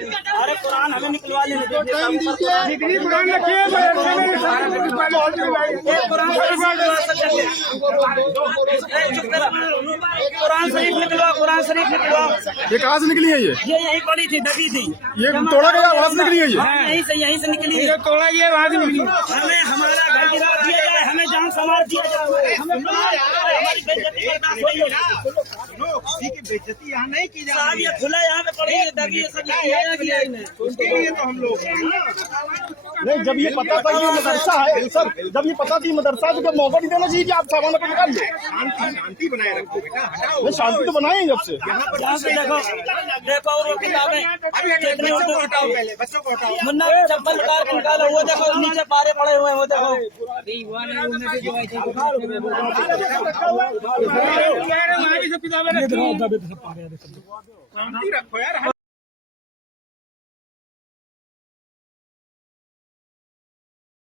अरे कुरान हमें निकलवा लेने जितनी कुरान रखी है कुरान शरीफ निकलवा, कुरान शरीफ निकलवा। ये कहाँ से निकली है? ये यहीं पड़ी थी, दबी थी। ये तोड़ा गया, वहाँ से निकली है ये? यहीं से निकली है। तोड़ा ये वहाँ से निकली। हमें हमारा घर गिरा दिया जाए, हमें जान संवार दिया जाए, हमारी बेइज्जती बर्दाश्त नहीं होगी। बेइज्जती यहाँ नहीं की जा साहब ये खुला यहाँ पे पड़ी है, दबी सब लगाया गया है इन्हें। उसके लिए तो हम लोग नहीं, जब ये पता था ये मदरसा है सर, जब ये पता थी मदरसा तो मौका नहीं देना चाहिए कि आप सामान अपना निकाल लो। शांति बनाए रखो बेटा। नहीं, शांति तो बनाए जब से। यहाँ से देखो और वो किताबें कितने बच्चों को हटाओ, पहले बच्चों को हटाओ। मुन्ना चप्पल उतार के निकालो, वो देखो नीचे पारे पड़े हुए हैं, वो देखो। शांति रखो यार।